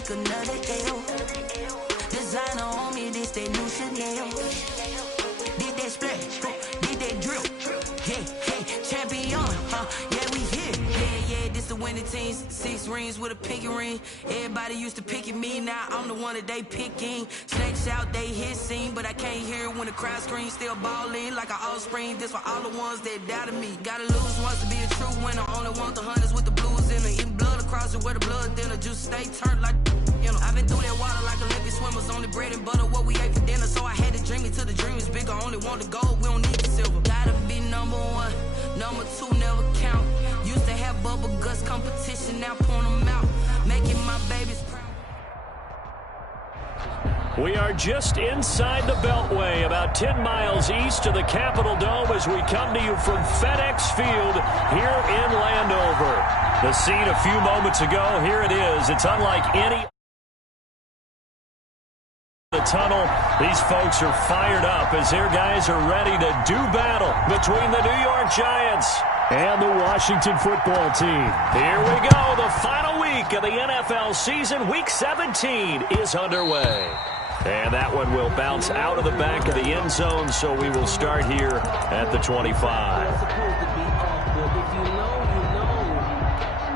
take another L. Designer on me, this that new Chanel. Did that splash, did that drip. Yeah, champion, yeah, we here. Yeah, this the winning teams. 6 rings with a pinky ring. Everybody used to pick at me, now I'm the one that they picking. Snakes out, they hit scene, but I can't hear it when the crowd screams. Still ballin' like an offspring. This for all the ones that doubted me. Gotta lose once to be a true winner. Only want the hunters with the blues in it. Eating blood across it where the blood dinner. Juice stay turned like, you know. I've been through that water like Olympic swimmers. Only bread and butter, what we ate for dinner. So I had to dream it till the dream is bigger. Only want the gold, we don't need the silver. Gotta be number 1, number 2 never count. Used to have bubble guts competition, now point them out. Making my babies proud. We are just inside the Beltway, about 10 miles east of the Capitol Dome as we come to you from FedEx Field here in Landover. The scene a few moments ago, here it is. It's unlike any the tunnel. These folks are fired up as their guys are ready to do battle between the New York Giants and the Washington football team. Here we go. The final week of the NFL season. Week 17 is underway. And that one will bounce out of the back of the end zone, so we will start here at the 25.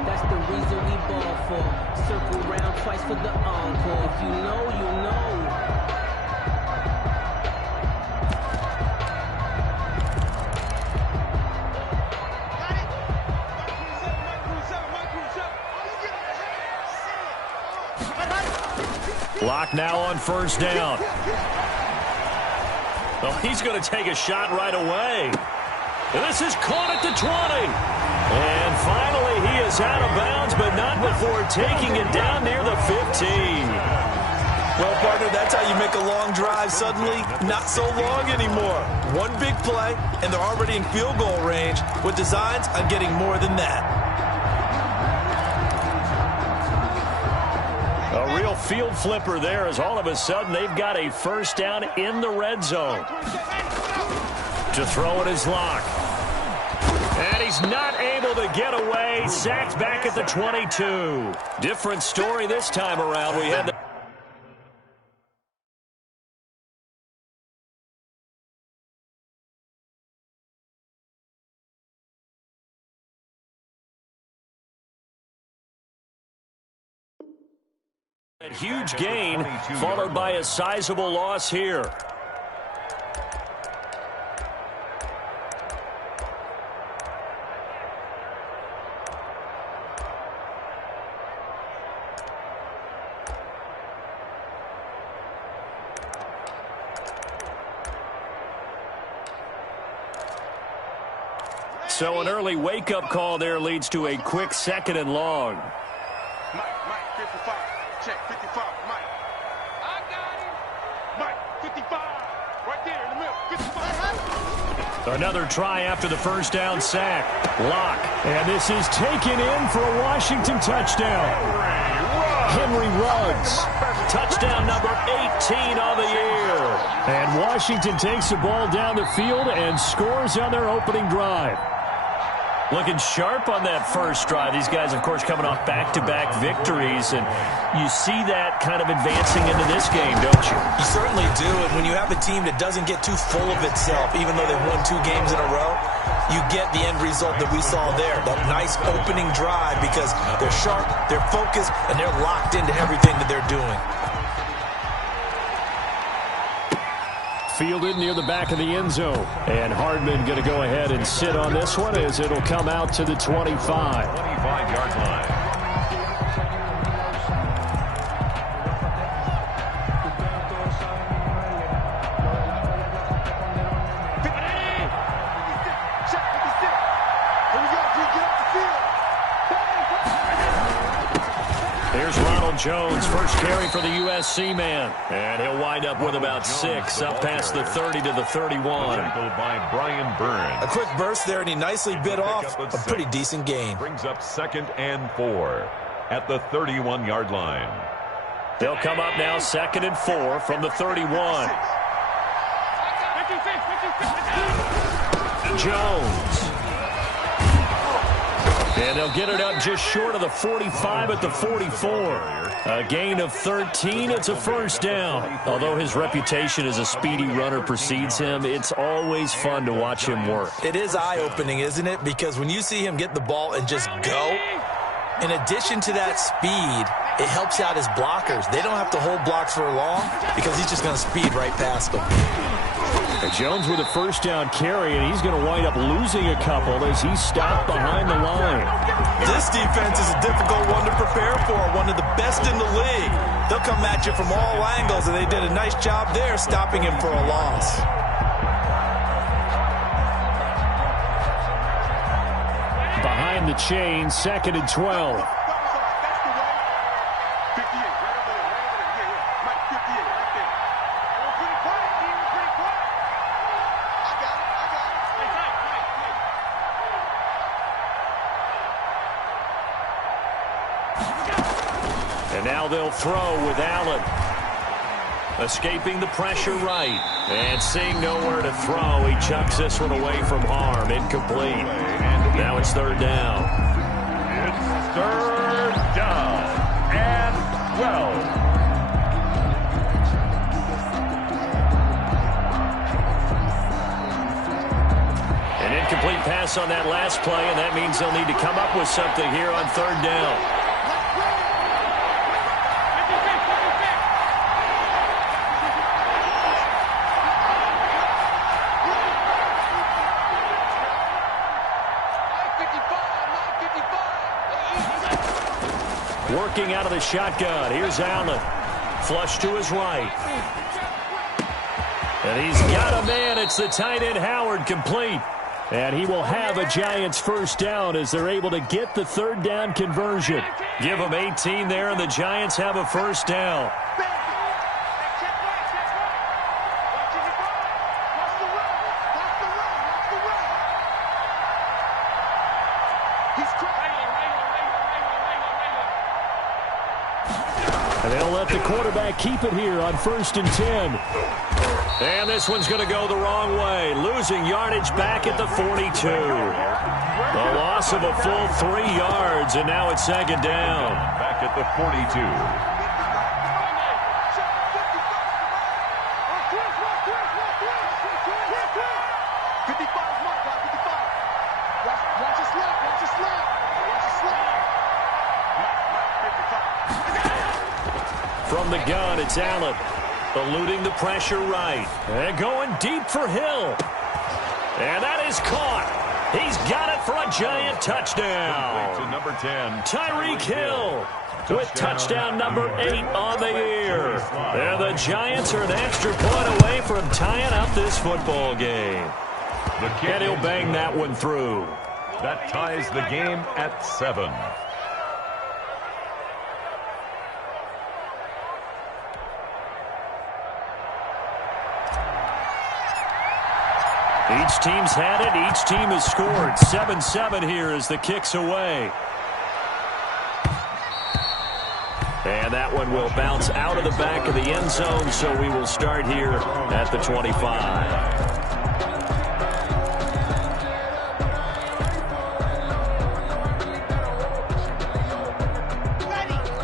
That's the reason we ball for. Circle round twice for the encore. If you know, you know. Lock now on first down. Oh, he's going to take a shot right away. This is caught at the 20. And finally, he is out of bounds, but not before taking it down near the 15. Well, partner, that's how you make a long drive suddenly not so long anymore. One big play, and they're already in field goal range with designs on getting more than that. A real field flipper there as all of a sudden they've got a first down in the red zone. To throw it is Locke. And he's not able to get away. Sacked back at the 22. Different story this time around. We had the huge gain, followed by a sizable loss here. So an early wake-up call there leads to a quick 2nd and long. Mike, 55. Check, 55, Mike. I got him. Mike, 55. Right there in the middle, 55. Another try after the first down sack. Lock. And this is taken in for a Washington touchdown. Henry Ruggs. Touchdown number 18 on the year. And Washington takes the ball down the field and scores on their opening drive. Looking sharp on that first drive. These guys, of course, coming off back-to-back victories, and you see that kind of advancing into this game, don't you? You certainly do, and when you have a team that doesn't get too full of itself, even though they've won 2 games in a row, you get the end result that we saw there, that nice opening drive, because they're sharp, they're focused, and they're locked into everything that they're doing. Fielded near the back of the end zone. And Hardman going to go ahead and sit on this one as it'll come out to the 25. 25-yard line. Here's Ronald Jones, first carry for the USC man. And he'll wind up with about 6 up past the 30 to the 31. By Braun. A quick burst there, and he nicely bit off a pretty decent gain. Brings up 2nd and 4 at the 31-yard line. They'll come up now 2nd and 4 from the 31. Jones. And they'll get it up just short of the 45 at the 44. A gain of 13. It's a first down. Although his reputation as a speedy runner precedes him, it's always fun to watch him work. It is eye-opening, isn't it? Because when you see him get the ball and just go, in addition to that speed, it helps out his blockers. They don't have to hold blocks for long because he's just going to speed right past them. Jones with a first down carry, and he's going to wind up losing a couple as he's stopped behind the line. This defense is a difficult one to prepare for, one of the best in the league. They'll come at you from all angles, and they did a nice job there stopping him for a loss. Behind the chain, 2nd and 12. And now they'll throw with Allen. Escaping the pressure right. And seeing nowhere to throw, he chucks this one away from harm. Incomplete. Now it's 3rd down. It's 3rd down and 12. An incomplete pass on that last play, and that means they'll need to come up with something here on 3rd down. Working out of the shotgun. Here's Allen. Flush to his right. And he's got a man. It's the tight end Howard, complete. And he will have a Giants first down as they're able to get the 3rd down conversion. Give them 18 there, and the Giants have a first down. And they'll let the quarterback keep it here on 1st and 10. And this one's going to go the wrong way. Losing yardage back at the 42. A loss of a full 3 yards, and now it's 2nd down. Back at the 42. From the gun, it's Allen. Eluding the pressure right. And going deep for Hill. And that is caught. He's got it for a Giant touchdown. To number 10. Tyreek Hill with touchdown number 8 on the year. And the Giants are an extra point away from tying up this football game. And he'll bang that one through. That ties the game at 7. Each team's had it. Each team has scored. 7-7 here as the kick's away. And that one will bounce out of the back of the end zone, so we will start here at the 25.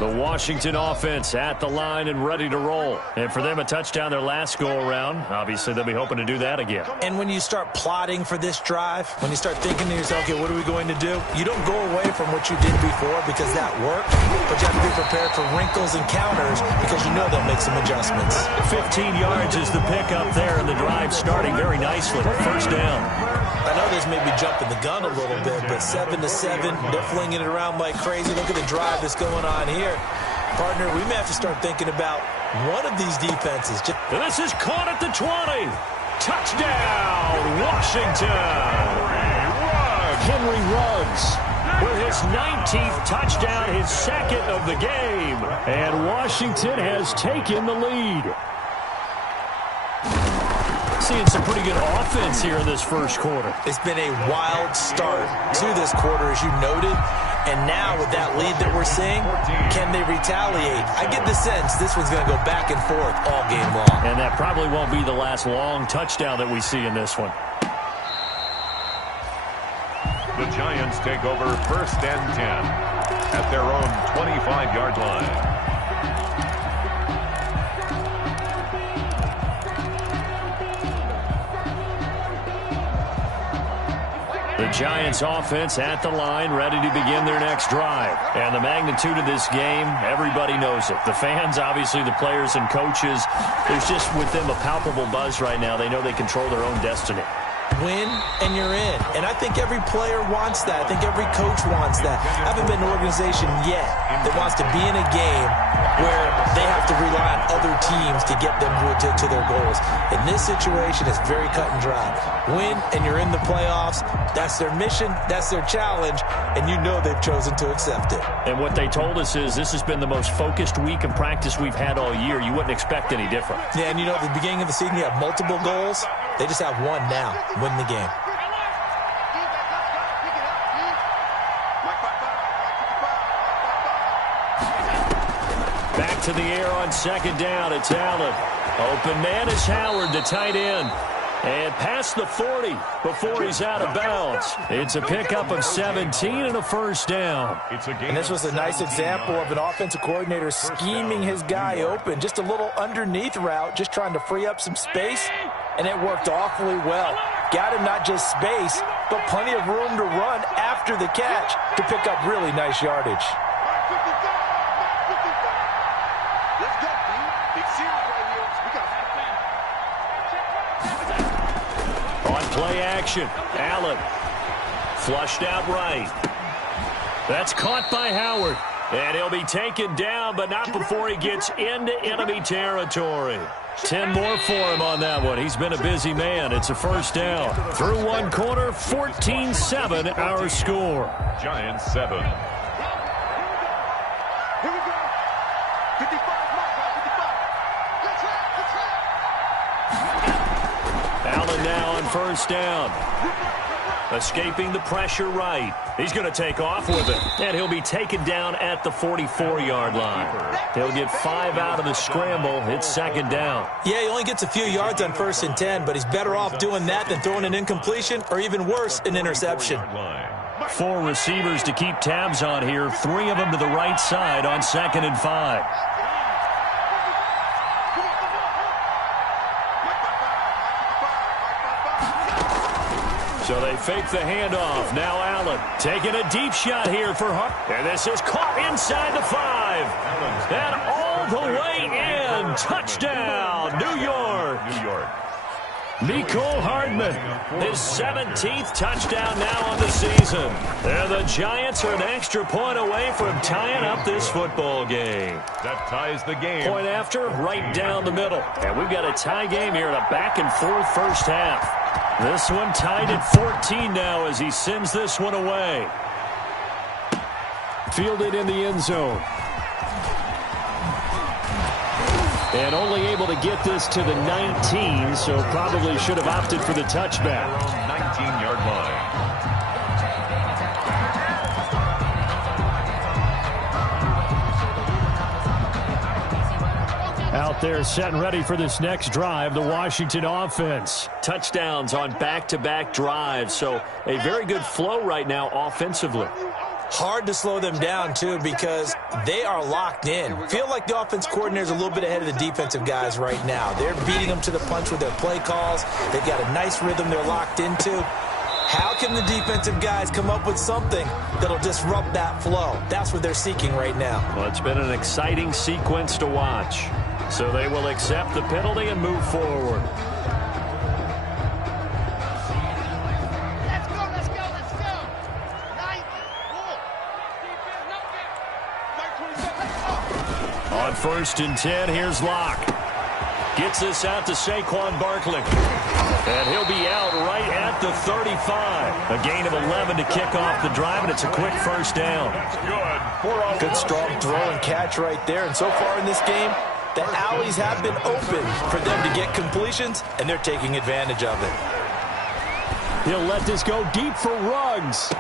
The Washington offense at the line and ready to roll. And for them, a touchdown their last go-around. Obviously, they'll be hoping to do that again. And when you start plotting for this drive, when you start thinking to yourself, okay, what are we going to do? You don't go away from what you did before because that worked, but you have to be prepared for wrinkles and counters because you know they'll make some adjustments. 15 yards is the pickup there, and the drive starting very nicely. First down. I know this may be jumping the gun a little bit, but 7-7, they're flinging it around like crazy. Look at the drive that's going on here. Partner, we may have to start thinking about one of these defenses. And this is caught at the 20. Touchdown, Washington. Henry Ruggs with his 19th touchdown, his 2nd of the game. And Washington has taken the lead. Seeing some pretty good offense here in this first quarter. It's been a wild start to this quarter, as you noted. And now with that lead that we're seeing, can they retaliate? I get the sense this one's going to go back and forth all game long. And that probably won't be the last long touchdown that we see in this one. The Giants take over 1st and 10 at their own 25-yard line. The Giants offense at the line, ready to begin their next drive. And the magnitude of this game, everybody knows it. The fans, obviously the players and coaches, there's just with them a palpable buzz right now. They know they control their own destiny. Win and you're in. And I think every player wants that. I think every coach wants that. I haven't been an organization yet that wants to be in a game where they have to rely on other teams to get them to their goals. In this situation, it's very cut and dry. Win and you're in the playoffs. That's their mission. That's their challenge. And you know they've chosen to accept it. And what they told us is this has been the most focused week of practice we've had all year. You wouldn't expect any different. Yeah, and you know, at the beginning of the season, you have multiple goals. They just have one now. Win the game. Back to the air on 2nd down. It's Allen. Open man is Howard, the tight end. And past the 40 before he's out of bounds. It's a pickup of 17 and a 1st down. And this was a nice example of an offensive coordinator scheming his guy open. Just a little underneath route, just trying to free up some space. And it worked awfully well. Got him not just space, but plenty of room to run after the catch to pick up really nice yardage. Let's go, man. Big series right here. We got On play action, Allen. Flushed out right. That's caught by Howard. And he'll be taken down, but not before he gets into enemy territory. 10 more for him on that one. He's been a busy man. It's a 1st down. Through one quarter, 14-7 our score. Giants 7. Here we go. 55, Mike, 55. Allen now on 1st down. Escaping the pressure right. He's going to take off with it. And he'll be taken down at the 44-yard line. He'll get 5 out of the scramble. It's 2nd down. Yeah, he only gets a few yards on 1st and 10, but he's better off doing that than throwing an incompletion or even worse, an interception. 4 receivers to keep tabs on here. 3 of them to the right side on 2nd and 5. So they fake the handoff. Now Allen taking a deep shot here for Hart. And this is caught inside the 5. And all the way in. Touchdown, New York. Mecole Hardman, his 17th touchdown now on the season. And the Giants are an extra point away from tying up this football game. That ties the game. Point after, right down the middle. And we've got a tie game here in a back-and-forth 1st half. This one tied at 14 now as he sends this one away. Fielded in the end zone. And only able to get this to the 19, so probably should have opted for the touchback. 19-yard line. Out there set and ready for this next drive, the Washington offense. Touchdowns on back-to-back drives, so a very good flow right now offensively. Hard to slow them down, too, because they are locked in. Feel like the offense coordinator is a little bit ahead of the defensive guys right now. They're beating them to the punch with their play calls. They've got a nice rhythm they're locked into. How can the defensive guys come up with something that'll disrupt that flow? That's what they're seeking right now. Well, it's been an exciting sequence to watch. So they will accept the penalty and move forward. On 1st and 10, here's Locke. Gets this out to Saquon Barkley. And he'll be out right at the 35. A gain of 11 to kick off the drive, and it's a quick 1st down. Good strong throw and catch right there. And so far in this game, the alleys have been open for them to get completions, and they're taking advantage of it. He'll let this go deep for Ruggs.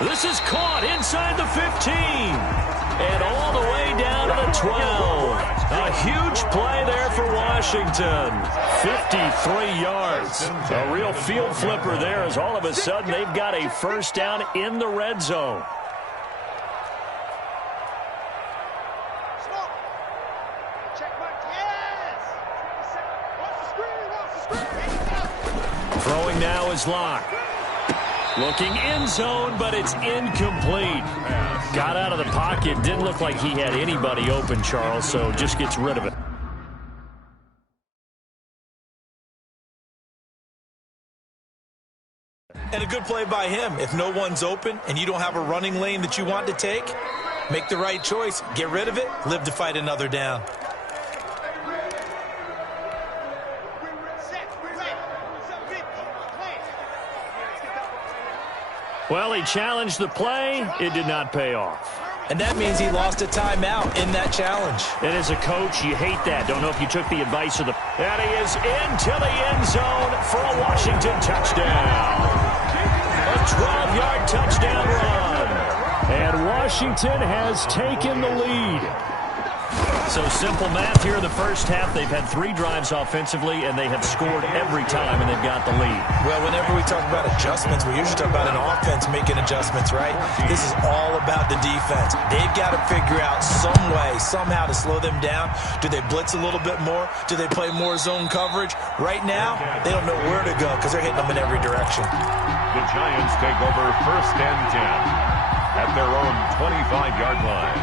This is caught inside the 15. And all the way down to the 12. A huge play there for Washington. 53 yards. A real field flipper there as all of a sudden they've got a first down in the red zone. Throwing now is Locke. Looking end zone, but it's incomplete. Got out of the pocket. Didn't look like he had anybody open, Charles, so just gets rid of it. And a good play by him. If no one's open and you don't have a running lane that you want to take, make the right choice. Get rid of it. Live to fight another down. Well, he challenged the play. It did not pay off. And that means he lost a timeout in that challenge. And as a coach, you hate that. Don't know if you took the advice of the... And he is into the end zone for a Washington touchdown. A 12-yard touchdown run. And Washington has taken the lead. So simple math here in the first half. They've had 3 drives offensively, and they have scored every time, and they've got the lead. Well, whenever we talk about adjustments, we usually talk about an offense making adjustments, right? This is all about the defense. They've got to figure out some way, somehow to slow them down. Do they blitz a little bit more? Do they play more zone coverage? Right now, they don't know where to go because they're hitting them in every direction. The Giants take over first and 10 at their own 25-yard line.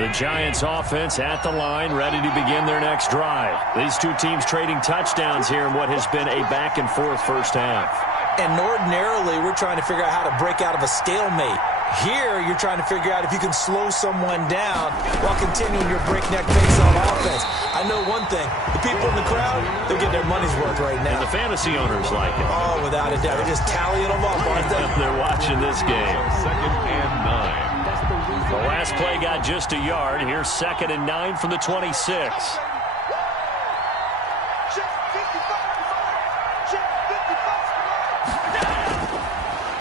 The Giants offense at the line, ready to begin their next drive. These two teams trading touchdowns here in what has been a back-and-forth first half. And ordinarily, we're trying to figure out how to break out of a stalemate. Here, you're trying to figure out if you can slow someone down while continuing your breakneck pace on offense. I know one thing. The people in the crowd, they're getting their money's worth right now. And the fantasy owners like it. Oh, without a doubt. They're just tallying them up, aren't they? They're watching this game. Second and 9. The last play got just a yard. Here's 2nd and 9 from the 26.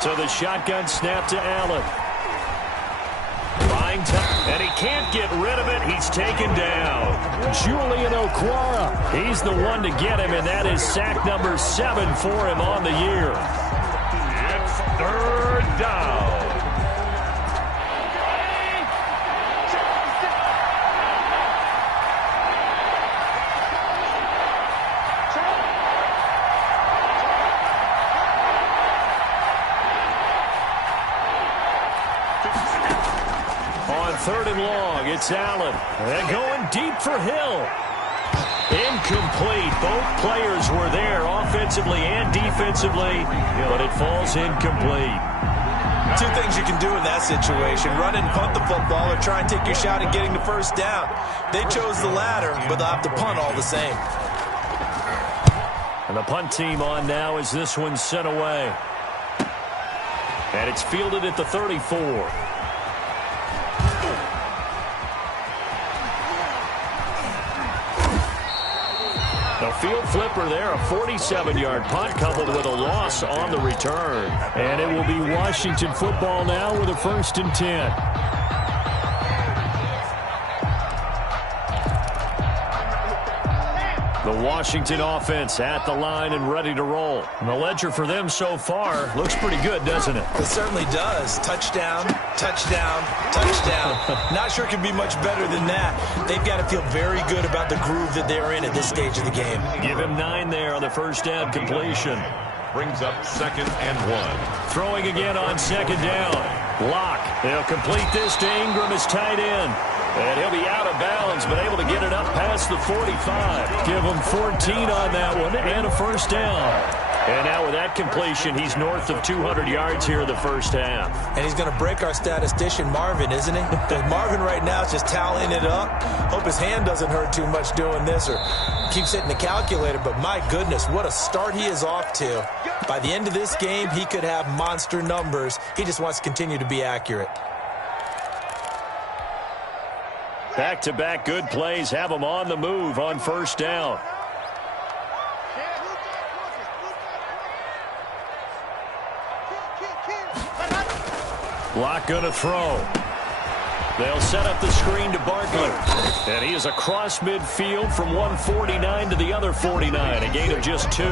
So the shotgun snap to Allen. Buying time, and he can't get rid of it. He's taken down. Julian Okwara. He's the one to get him, and that is sack number 7 for him on the year. It's 3rd down. On 3rd and long, it's Allen. And going deep for Hill. Incomplete. Both players were there offensively and defensively, but it falls incomplete. 2 things you can do in that situation. Run and punt the football or try and take your shot at getting the first down. They chose the latter, but they'll have to punt all the same. And the punt team on now as this one's sent away. And it's fielded at the 34. The field flipper there, a 47-yard punt coupled with a loss on the return. And it will be Washington football now with a 1st and 10. The Washington offense at the line and ready to roll. And the ledger for them so far looks pretty good, doesn't it? It certainly does. Touchdown, touchdown, touchdown. Not sure it can be much better than that. They've got to feel very good about the groove that they're in at this stage of the game. Give him 9 there on the first down completion. Brings up 2nd and 1. Throwing again on 2nd down. Locke. They'll complete this to Ingram as tight end. And he'll be out of bounds, but able to get it up past the 45. Give him 14 on that one and a first down. And now with that completion, he's north of 200 yards here in the first half. And he's going to break our statistician, Marvin, isn't he? Because Marvin right now is just tallying it up. Hope his hand doesn't hurt too much doing this or keeps hitting the calculator. But my goodness, what a start he is off to. By the end of this game, he could have monster numbers. He just wants to continue to be accurate. Back-to-back good plays have them on the move on first down. Block going to throw. They'll set up the screen to Barkley. And he is across midfield from 149 to the other 49, a gain of just 2.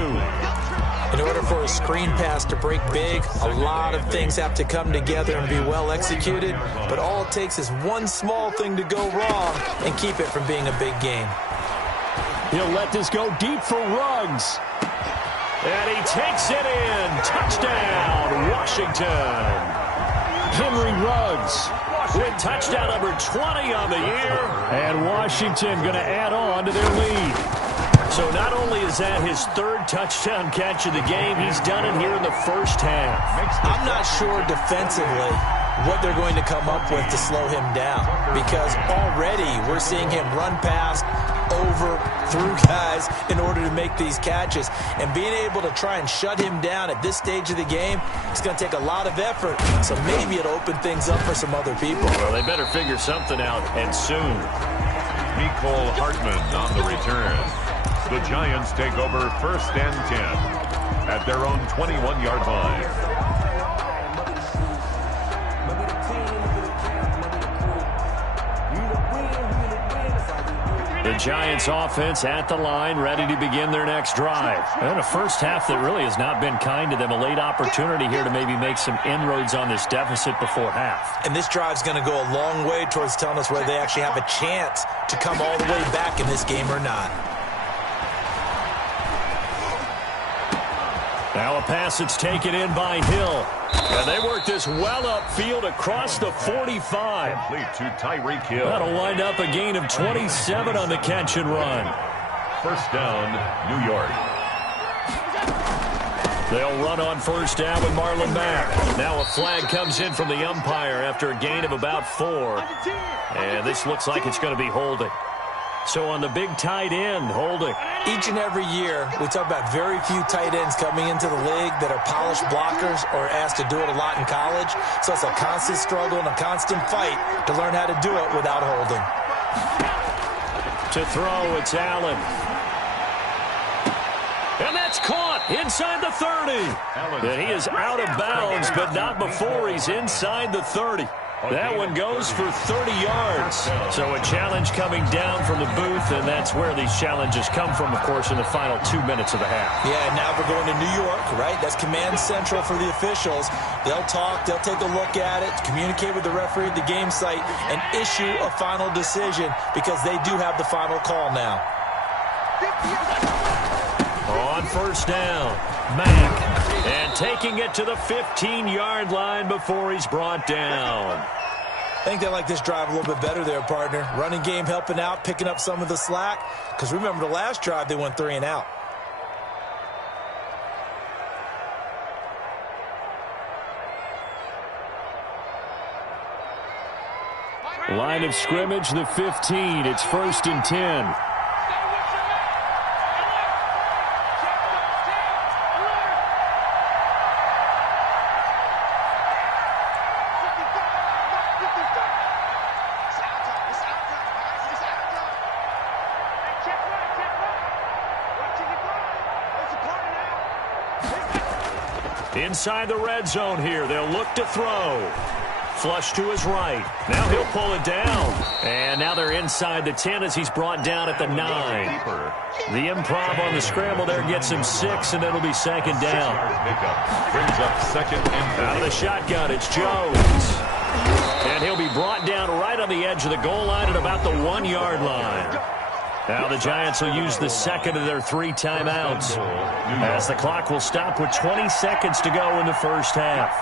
In order for a screen pass to break big, a lot of things have to come together and be well executed. But all it takes is one small thing to go wrong and keep it from being a big game. He'll let this go deep for Ruggs. And he takes it in. Touchdown, Washington. Henry Ruggs with touchdown number 20 on the year. And Washington going to add on to their lead. So not only is that his third touchdown catch of the game, he's done it here in the first half. I'm not sure defensively what they're going to come up with to slow him down, because already we're seeing him run past, over, through guys in order to make these catches. And being able to try and shut him down at this stage of the game, it's going to take a lot of effort. So maybe it'll open things up for some other people. Well, they better figure something out, and soon. Mecole Hardman on the return. The Giants take over first and 10 at their own 21-yard line. The Giants offense at the line, ready to begin their next drive. And a first half that really has not been kind to them. A late opportunity here to maybe make some inroads on this deficit before half. And this drive's going to go a long way towards telling us whether they actually have a chance to come all the way back in this game or not. Now a pass that's taken in by Hill. And they work this well upfield across the 45. Complete to Tyreek Hill. That'll wind up a gain of 27 on the catch and run. First down, New York. They'll run on first down with Marlon Mack. Now a flag comes in from the umpire after a gain of about 4. And this looks like it's going to be holding. So on the big tight end, holding. Each and every year, we talk about very few tight ends coming into the league that are polished blockers or asked to do it a lot in college. So it's a constant struggle and a constant fight to learn how to do it without holding. To throw, it's Allen. And that's caught inside the 30. And he is out of bounds, but not before he's inside the 30. That one goes for 30 yards. So a challenge coming down from the booth, and that's where these challenges come from, of course, in the final 2 minutes of the half. Yeah, now we're going to New York, right? That's command central for the officials. They'll talk, they'll take a look at it, communicate with the referee at the game site, and issue a final decision because they do have the final call now. On first down, Mack. And taking it to the 15-yard line before he's brought down. I think they like this drive a little bit better there, partner. Running game helping out, picking up some of the slack. Because remember the last drive, they went 3 and out. Line of scrimmage, the 15. It's first and 10. Inside the red zone here. They'll look to throw. Flush to his right. Now he'll pull it down. And now they're inside the 10 as he's brought down at the 9. The improv on the scramble there gets him 6, and it'll be second down. Brings up second and out of the shotgun, it's Jones. And he'll be brought down right on the edge of the goal line at about the 1-yard line. Now the Giants will use the second of their 3 timeouts as the clock will stop with 20 seconds to go in the first half.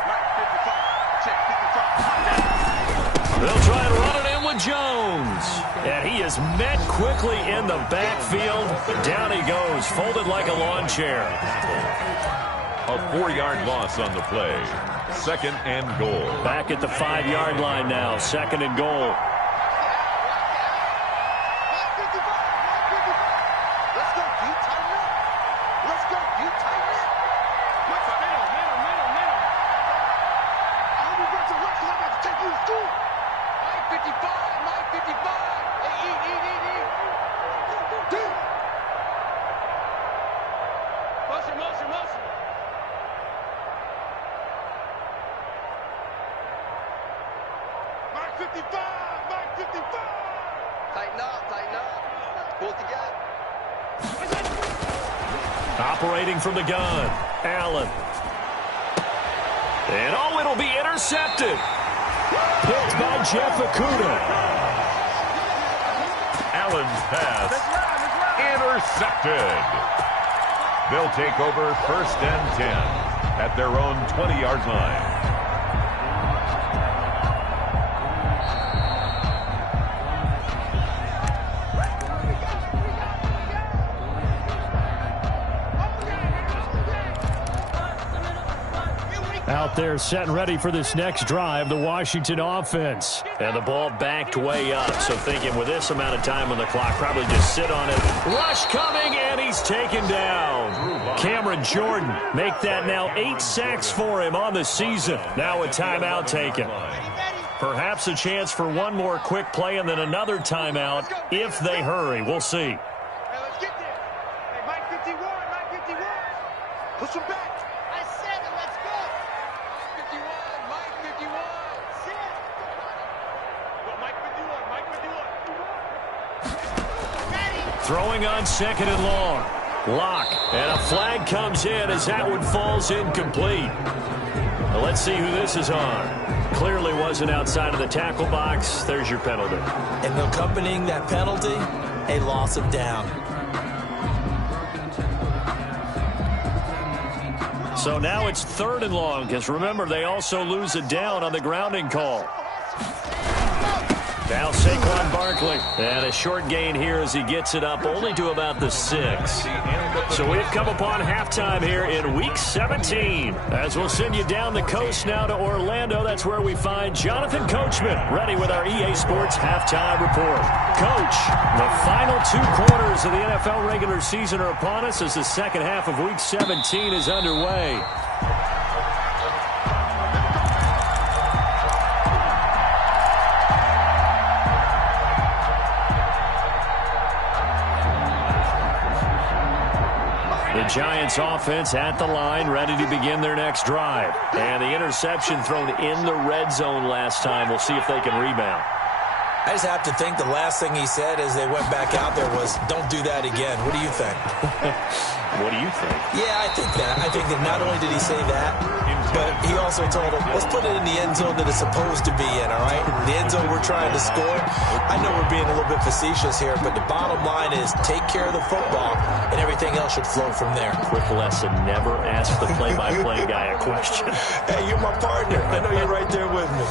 They'll try and run it in with Jones. And he is met quickly in the backfield. Down he goes, folded like a lawn chair. A 4-yard loss on the play. Second and goal. Back at the 5-yard line now. Second and goal. 55, Mike 55. Tighten up. Pull it together. Operating from the gun, Allen. And oh, it'll be intercepted. Picked by Jeff Okudah. Allen's pass intercepted. They'll take over 1st and 10 at their own 20-yard line. Out there set and ready for this next drive, the Washington offense. And the ball backed way up, so thinking with this amount of time on the clock, probably just sit on it. Rush coming, and he's taken down. Cameron Jordan, make that now 8 sacks for him on the season. Now a timeout taken. Perhaps a chance for one more quick play and then another timeout if they hurry. We'll see. Hey, let's get there. Hey, Mike 51, Mike 51. Push him back. I said it, let's go. Mike 51, Sit. Well, Mike 51, Ready. Throwing on 2nd and long. Lock. And a flag comes in as that one falls incomplete. Well, let's see who this is on. Clearly wasn't outside of the tackle box. There's your penalty. And accompanying that penalty, a loss of down. So now it's 3rd and long, because remember, they also lose a down on the grounding call. Now Saquon Barkley. And a short gain here as he gets it up only to about the 6. So we've come upon halftime here in Week 17. As we'll send you down the coast now to Orlando. That's where we find Jonathan Coachman ready with our EA Sports Halftime Report. Coach, the final 2 quarters of the NFL regular season are upon us as the second half of Week 17 is underway. The Giants offense at the line, ready to begin their next drive. And the interception thrown in the red zone last time. We'll see if they can rebound. I just have to think the last thing he said as they went back out there was, don't do that again. What do you think? What do you think? Yeah, I think that. I think that not only did he say that, but he also told them, let's put it in the end zone that it's supposed to be in, all right? The end zone we're trying to score. I know we're being a little bit facetious here, but the bottom line is take care of the football, and everything else should flow from there. Quick lesson, never ask the play-by-play guy a question. Hey, you're my partner. I know you're right there with me.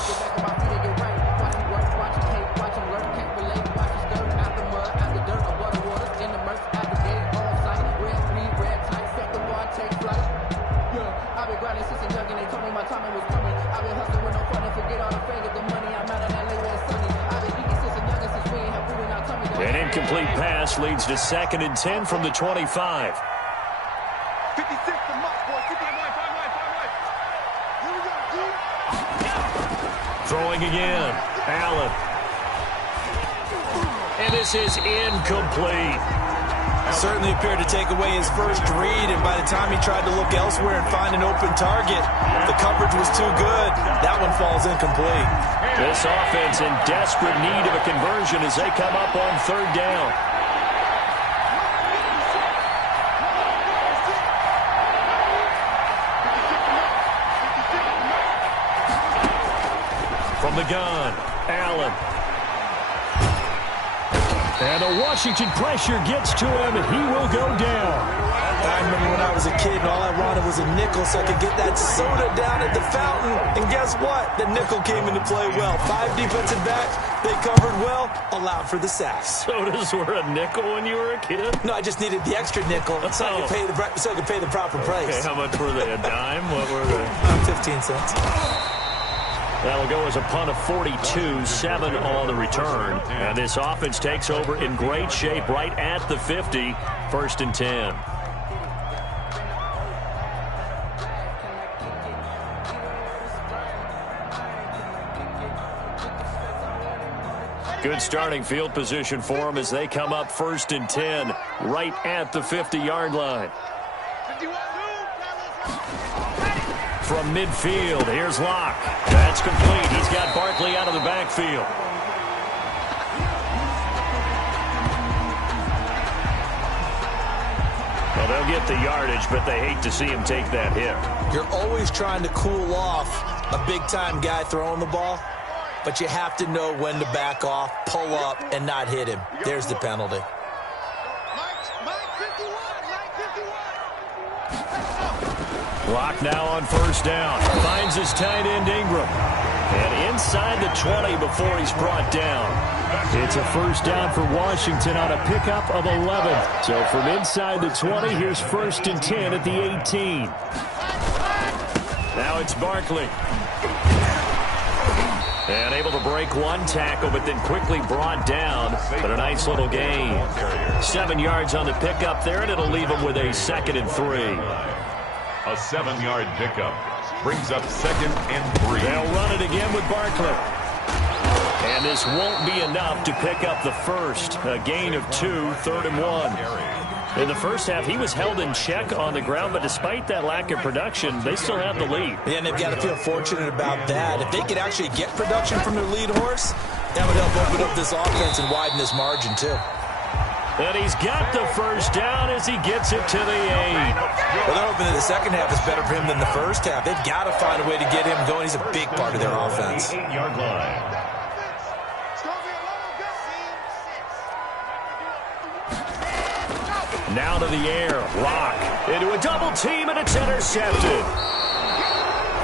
An incomplete pass leads to 2nd and 10 from the 25. 56 to Mike, boy. 5 line. Here we go, dude. Throwing again. Allen. And this is incomplete. Certainly appeared to take away his first read, and by the time he tried to look elsewhere and find an open target, the coverage was too good. That one falls incomplete. This offense in desperate need of a conversion as they come up on 3rd down. From the gun, Allen. And the Washington pressure gets to him, and he will go down. I remember when I was a kid and all I wanted was a nickel so I could get that soda down at the fountain. And guess what? The nickel came into play well. 5 defensive backs, they covered well, allowed for the sacks. Sodas were a nickel when you were a kid? No, I just needed the extra nickel so I could pay the proper price. Okay, how much were they? A dime? What were they? 15 cents. That'll go as a punt of 42, 7 on the return. And this offense takes over in great shape right at the 50, 1st and 10. Good starting field position for them as they come up 1st and 10, right at the 50-yard line. from midfield. Here's Locke. That's complete. He's got Barkley out of the backfield. Well, they'll get the yardage, but they hate to see him take that hit. You're always trying to cool off a big-time guy throwing the ball, but you have to know when to back off, pull up, and not hit him. There's the penalty. Locke now on first down. Finds his tight end, Ingram. And inside the 20 before he's brought down. It's a first down for Washington on a pickup of 11. So from inside the 20, here's 1st and 10 at the 18. Now it's Barkley. And able to break one tackle, but then quickly brought down. But a nice little gain. 7 yards on the pickup there, and it'll leave him with a 2nd and 3. A 7-yard pickup brings up 2nd and 3. They'll run it again with Barkley. And this won't be enough to pick up the first. A gain of 2, 3rd and 1. In the first half, he was held in check on the ground, but despite that lack of production, they still have the lead. Yeah, and they've got to feel fortunate about that. If they could actually get production from their lead horse, that would help open up this offense and widen this margin, too. And he's got the first down as he gets it to the 8. Well, they're hoping that the second half is better for him than the first half. They've got to find a way to get him going. He's a big part of their offense. 8-yard line. Now to the air. Locke into a double team, and it's intercepted.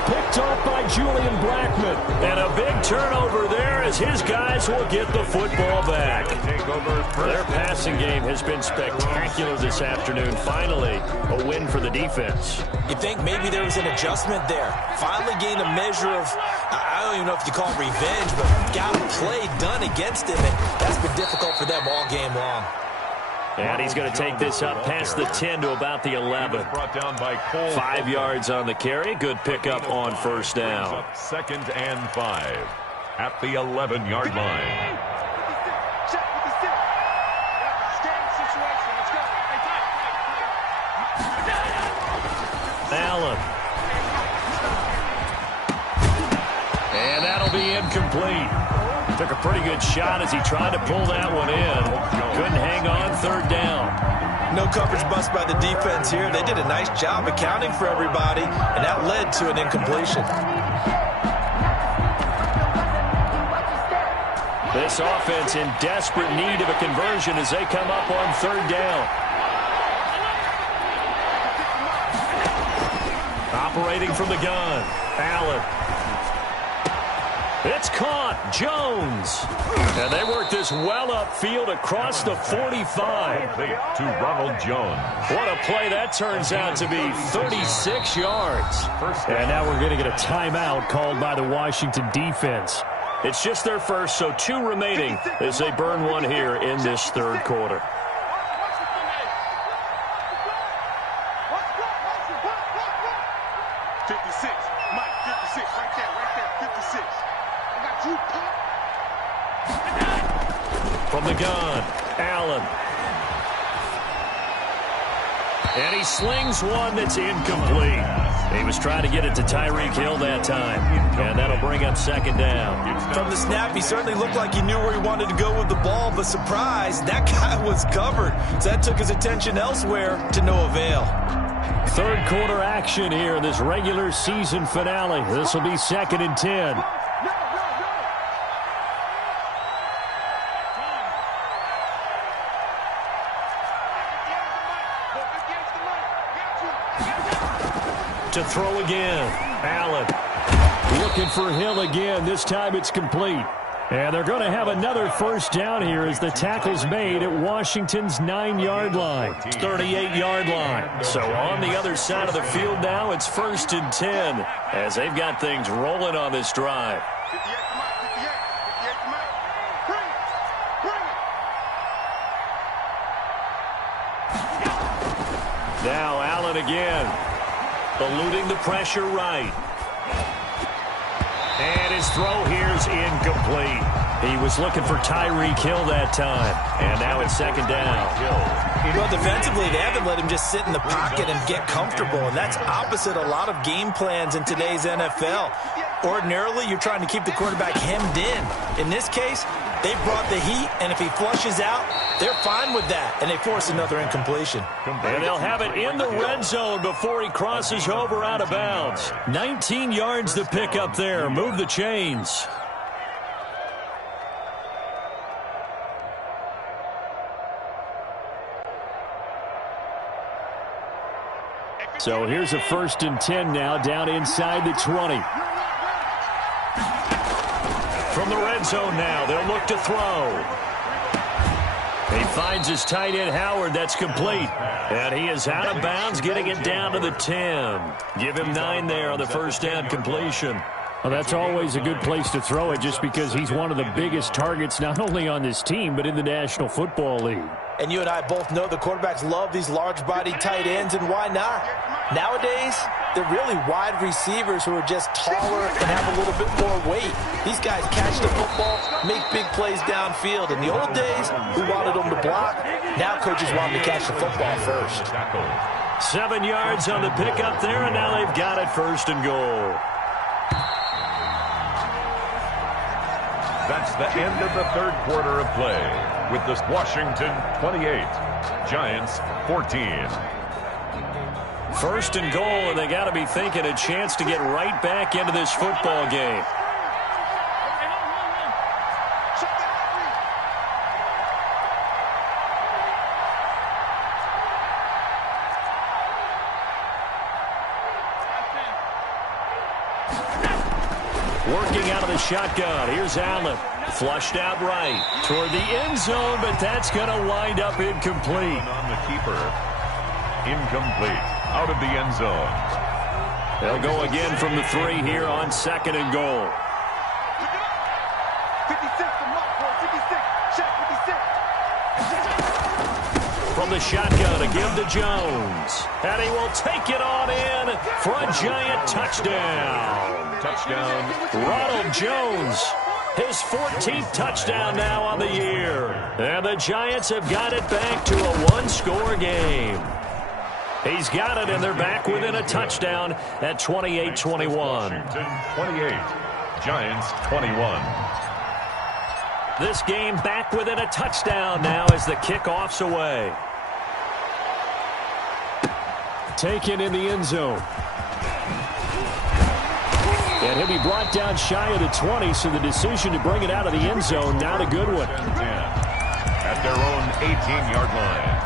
Picked off by Julian Blackmon. And a big turnover there as his guys will get the football back. Their passing game has been spectacular this afternoon. Finally, a win for the defense. You think maybe there was an adjustment there. Finally gained a measure of, I don't even know if you call it revenge, but got a play done against him, and that's been difficult for them all game long. And he's going to take this up past the 10 to about the 11. 5 yards on the carry. Good pickup on first down. 2nd and 5 at the 11-yard line. Allen. And that'll be incomplete. Took a pretty good shot as he tried to pull that one in. Couldn't hang on, 3rd down. No coverage bust by the defense here. They did a nice job accounting for everybody, and that led to an incompletion. This offense in desperate need of a conversion as they come up on 3rd down. Operating from the gun, Allen. It's caught. Jones. And they work this well upfield across the 45. To Ronald Jones. What a play that turns out to be. 36 yards. And now we're going to get a timeout called by the Washington defense. It's just their first, so 2 remaining as they burn one here in this 3rd quarter. From the gun, Allen. And he slings one that's incomplete. He was trying to get it to Tyreek Hill that time. And that'll bring up 2nd down. From the snap, he certainly looked like he knew where he wanted to go with the ball, but surprise, that guy was covered. So that took his attention elsewhere to no avail. 3rd quarter action here in this regular season finale. This will be 2nd and 10. To throw again. Allen looking for Hill again. This time it's complete. And they're going to have another first down here as the tackle's made at Washington's 9-yard line. 38-yard line. So on the other side of the field now, it's 1st and 10 as they've got things rolling on this drive. Now Allen again. Eluding the pressure right. And his throw here's incomplete. He was looking for Tyreek Hill that time. And now it's second down. Well, defensively, they haven't let him just sit in the pocket and get comfortable, and that's opposite a lot of game plans in today's NFL. Ordinarily, you're trying to keep the quarterback hemmed in. In this case, they brought the heat, and if he flushes out, they're fine with that, and they force another incompletion. And they'll have it in the red zone before he crosses over out of bounds. 19 yards to pick up there. Move the chains. So here's a 1st and 10 now, down inside the 20. From the red zone now, they'll look to throw. He finds his tight end, Howard. That's complete. And he is out of bounds, getting it down to the 10. Give him 9 there on the first down completion. Well, that's always a good place to throw it just because he's one of the biggest targets not only on this team but in the National Football League. And you and I both know the quarterbacks love these large-bodied tight ends, and why not? Nowadays, they're really wide receivers who are just taller and have a little bit more weight. These guys catch the football, make big plays downfield. In the old days, we wanted them to block. Now coaches want them to catch the football first. 7 yards on the pickup there, and now they've got it 1st and goal. That's the end of the third quarter of play, with the Washington 28, Giants 14. 1st and goal, and they got to be thinking a chance to get right back into this football game. Working out of the shotgun. Here's Allen. Flushed out right toward the end zone, but that's going to wind up incomplete. On the keeper. Incomplete. Out of the end zone. They'll go again from the 3 here on 2nd and goal. 56, check 56. From the shotgun, a give to Jones. And he will take it on in for a Giant touchdown. Touchdown. Ronald Jones, his 14th touchdown now on the year. And the Giants have got it back to a 1-score game. He's got it, and they're back within a touchdown at 28-21. Washington 28, Giants 21. This game back within a touchdown now as the kickoff's away. Taken in the end zone. And he'll be brought down shy of the 20, so the decision to bring it out of the end zone, not a good one. At their own 18-yard line.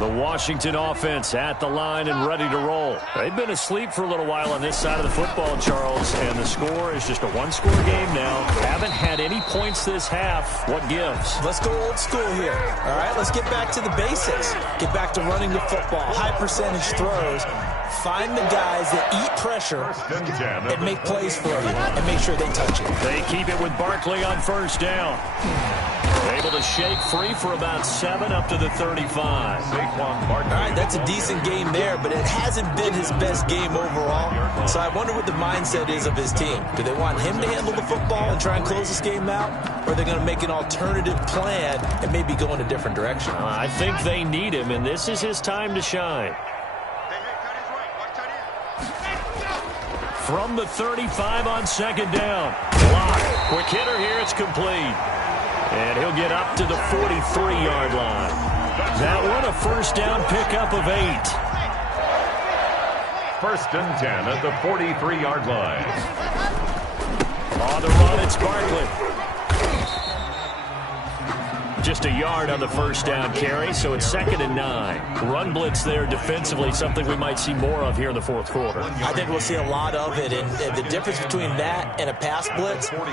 The Washington offense at the line and ready to roll. They've been asleep for a little while on this side of the football, Charles, and the score is just a 1-score game now. Haven't had any points this half. What gives? Let's go old school here. All right, let's get back to the basics. Get back to running the football, high percentage throws. Find the guys that eat pressure and make plays for you and make sure they touch it. They keep it with Barkley on 1st down. Able to shake free for about 7 up to the 35. All right, that's a decent game there, but it hasn't been his best game overall. So I wonder what the mindset is of his team. Do they want him to handle the football and try and close this game out? Or are they going to make an alternative plan and maybe go in a different direction? I think they need him, and this is his time to shine. From the 35 on 2nd down. Block. Quick hitter here. It's complete. And he'll get up to the 43-yard line. That one a 1st down pickup of 8. 1st and 10 at the 43-yard line. On the run, it's Barkley. Just a yard on the 1st down carry, so it's 2nd and 9. Run blitz there defensively, something we might see more of here in the 4th quarter. I think we'll see a lot of it, and the difference between that and a pass blitz, you're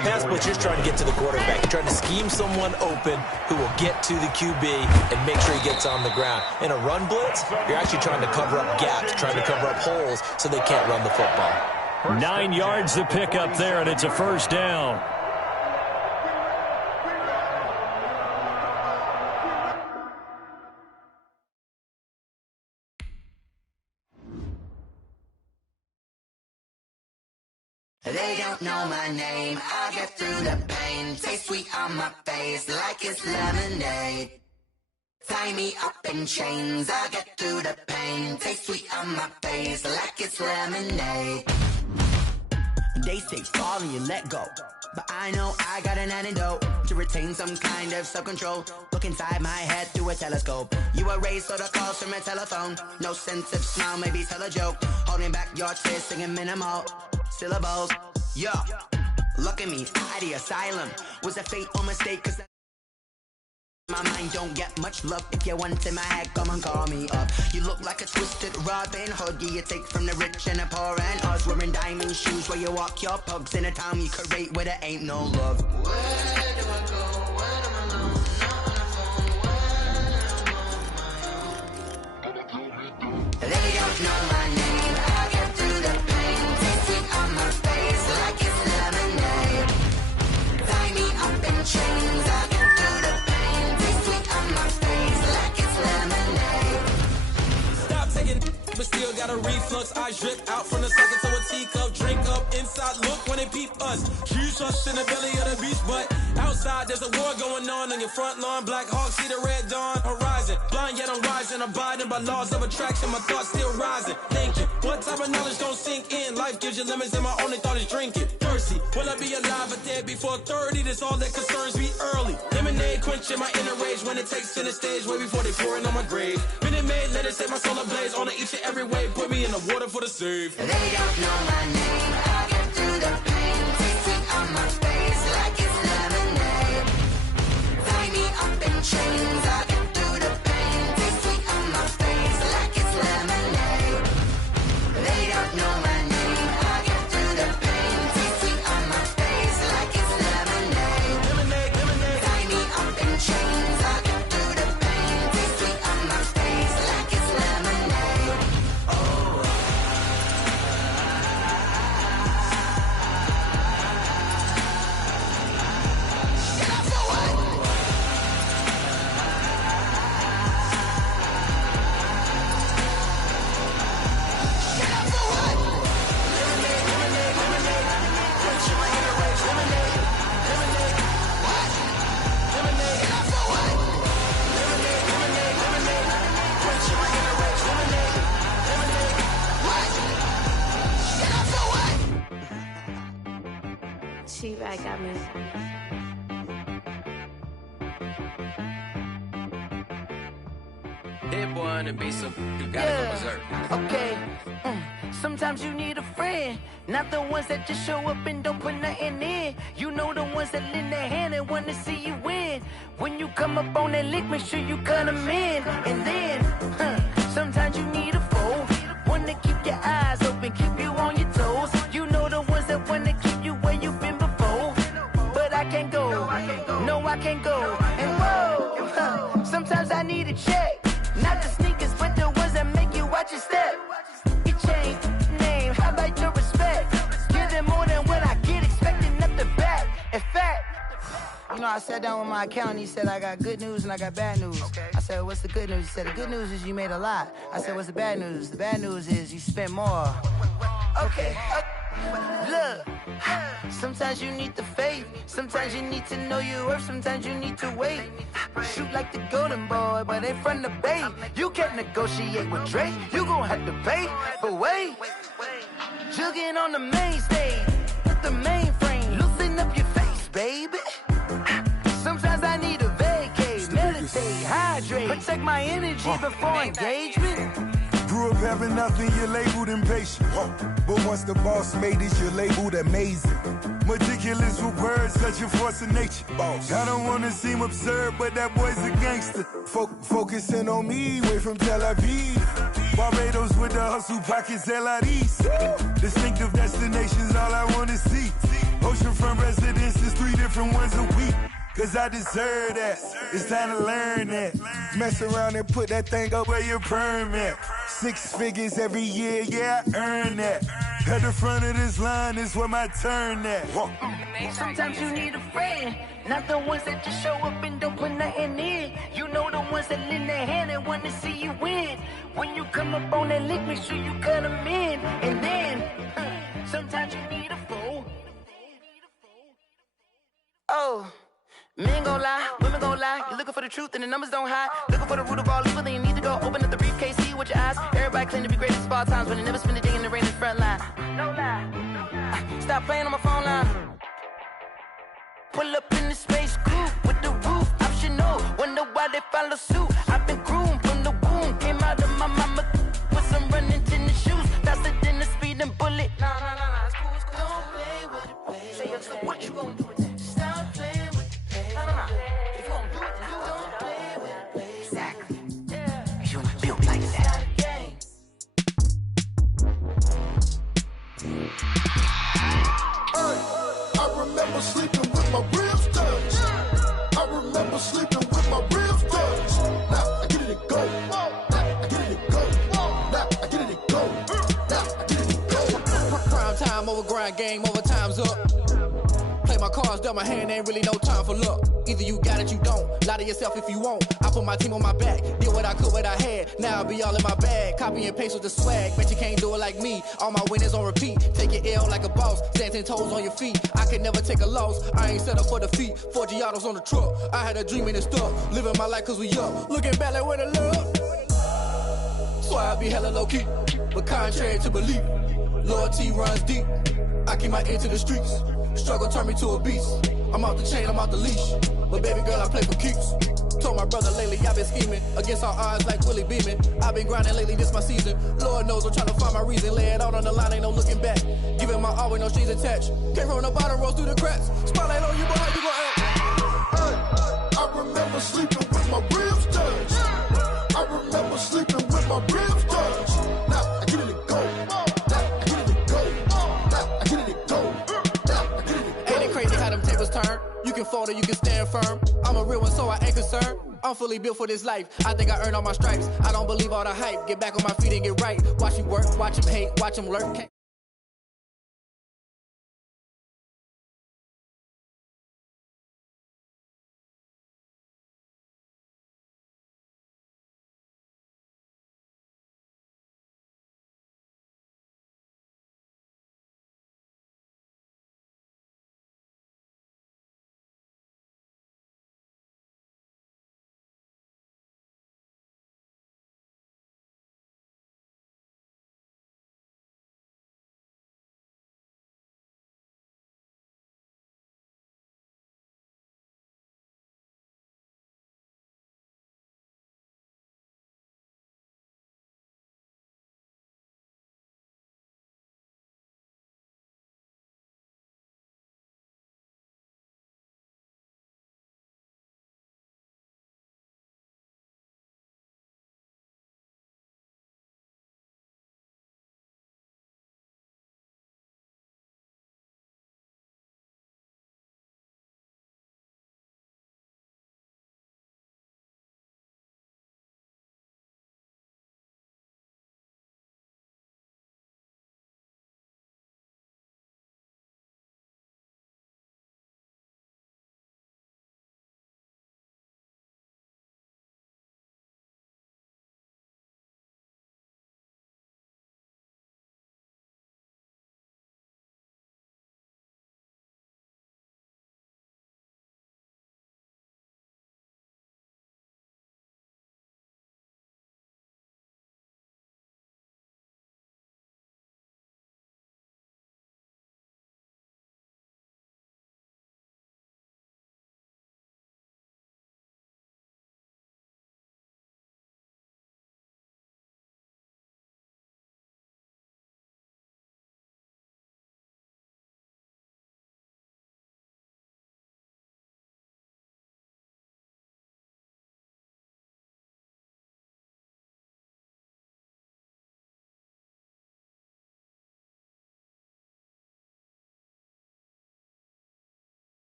trying to get to the quarterback. You're trying to scheme someone open who will get to the QB and make sure he gets on the ground. In a run blitz, you're actually trying to cover up gaps, trying to cover up holes so they can't run the football. 9 yards to pick up there, and it's a first down. They don't know my name, I get through the pain. Taste sweet on my face like it's lemonade. Tie me up in chains, I get through the pain. Taste sweet on my face like it's lemonade. They say fall and you let go, but I know I got an antidote to retain some kind of self-control. Look inside my head through a telescope. You erase all the calls from a telephone. No sense of smile, maybe tell a joke. Holding back your tears, singing minimal syllables. Yo, look at me, out the asylum. Was a fate or mistake? Cause my mind don't get much love. If you want in my head, come and call me up. You look like a twisted Robin Hood. You take from the rich and the poor and us. Wearing diamond shoes where you walk your pugs in a town you create where there ain't no love. Where do I go? When I'm alone? Not on the phone. They don't know my name. I get through the pain. Taste sweet on my face like it's lemonade. Tie me up in chains. I get through the pain. Taste sweet on my face like it's lemonade. Stop taking, but still got a reflux. I drip out from the second to a teacup. Drink up inside, look when they peep us. Choose us in the belly of the beast, but outside there's a war going on your front lawn. Black Hawk, see the red dawn horizon. Blind yet I'm rising, abiding by laws of attraction. My thoughts still rising, thinking what type of knowledge don't sink in? Life gives you lemons and my only thought is drinking. Thirsty, will I be alive or dead before 30? That's all that concerns me early. Lemonade quenching my inner rage when it takes to the stage way before they pouring on my grave. Minute Maid, let it set my soul ablaze on each and every way. Put me in the water for the save. They don't know my name. I get through the pain. Taste sweet on my face like it's lemonade. Tie me up in chains. I get through the pain. Taste sweet on my face like it's lemonade. They don't know my name. I get through the pain. Taste sweet on my face like it's lemonade. Lemonade, lemonade. Tie me up in chains. I get through the pain. Taste sweet on my face like it's lemonade. Oh. Shut up for what? Shut up for what? Lemonade, lemonade, lemonade. Quenching my inner rage. Lemonade, lemonade. What? Lemonade, Shut up for what? lemonade, lemonade, lemonade. Quenching my inner rage. Lemonade, lemonade. What? Shut up for what? T-Rag got me. Hit boy on the beat, so you gotta go berserk. Okay. Sometimes you need a friend, not the ones that just show up and don't put nothing in. You know the ones that lend their hand and want to see you win. When you come up on that lick, make sure you cut them in. And then, sometimes you need a foe, one to keep your eyes open, keep you on your toes. You know the ones that want to keep you where you've been before. But I can't go, no I can't go. And whoa, sometimes I need a check. Not the sneakers, but the ones that make you watch your step. It changed name, how about your respect? Give them more than what I get, expecting nothing back. In fact, you know, I sat down with my accountant, he said, I got good news and I got bad news. I said, what's the good news? He said, the good news is you made a lot. I said, what's the bad news? The bad news is you spent more. Okay. Look, sometimes you need the faith, sometimes you need to know your worth, sometimes you need to wait. Shoot like the golden boy, but ain't from the bay. You can't negotiate with Drake, you gon' have to pay. But wait, jugging on the main stage, with the mainframe, loosen up your face, baby. Sometimes I need a vacate, meditate, hydrate, protect my energy before engagement. Grew up having nothing, you're labeled impatient. But once the boss made it, you're labeled amazing. Meticulous with words, such a force of nature. I don't wanna seem absurd, but that boy's a gangster. Focusing on me, way from Tel Aviv. Barbados with the hustle pockets, LIDs. Distinctive destinations, all I wanna see. Oceanfront residences, 3 different ones a week. cause I deserve that. It's time to learn that. Mess around and put that thing up where your permit. 6 figures every year, yeah, I earn that. At the front of this line is where my turn at. Sometimes you need a friend, not the ones that just show up and don't put nothing in. You know the ones that lend their hand and want to see you win. When you come up on that lick, make sure you cut them in. And then, sometimes you need a fool. Oh, men gon' lie, women gon' lie. You're looking for the truth and the numbers don't hide. Looking for the root of all evil, then you need to go open up the briefcase, see with your eyes. Everybody claim to be great at small times, but they never spend a day in the rain in the front line. No lie. Stop playing on my phone line. Pull up in the space coupe with the roof optional. Wonder why they follow suit. I've been groomed from the womb. Came out of my mama with some running tennis shoes. Faster than the speeding bullet. Nah, it's cool, it's cool. Don't play with it, baby. Say so what you gon' do with it? Stop playing with it, baby. Nah. If you gon' do it, then don't play with it, baby. Exactly. Yeah. You ain't built like that. I remember sleeping with my ribs touched. I remember sleeping with my ribs touched. Now I get it and go. Now I get it and go. Now I get it and go. Now I get it and go. Prime time over grind game, over time's up. Play my cards, dealt my hand, ain't really no time for luck. Either you got it, you don't. Lie to yourself if you won't. I put my team on my back, did what I could, what I had. Now I'll be all in my bag. Copy and paste with the swag. Bet you can't do it like me. All my winners on repeat. Take your L like a boss. Stand 10 toes on your feet. I could never take a loss. I ain't set up for defeat. 4 Giottos on the truck. I had a dream and it's stuck. Living my life cause we up. Looking back like where the love. So I be hella low key. But contrary to belief, loyalty runs deep. I keep my ear to the streets. Struggle turned me to a beast. I'm out the chain, I'm out the leash. But baby girl, I play for keeps. Told my brother lately, I've been scheming. Against all odds like Willie Beeman. I've been grinding lately, this my season. Lord knows I'm trying to find my reason. Lay it out on the line, ain't no looking back. Giving my all with no strings attached. Came from the bottom, rose through the cracks. Spotlight on you, boy, how you gon' act? I remember sleeping with my ribs touched. I remember sleeping with my ribs touched. Now I get it and go. Now I get it and go. Now I get it and go. Now I get it and go. Ain't it crazy how them tables turn? You can fold or you can stand firm. I'm a real one, so I ain't concerned. I'm fully built for this life. I think I earned all my stripes. I don't believe all the hype. Get back on my feet and get right. Watch me work, watch him hate, watch him lurk.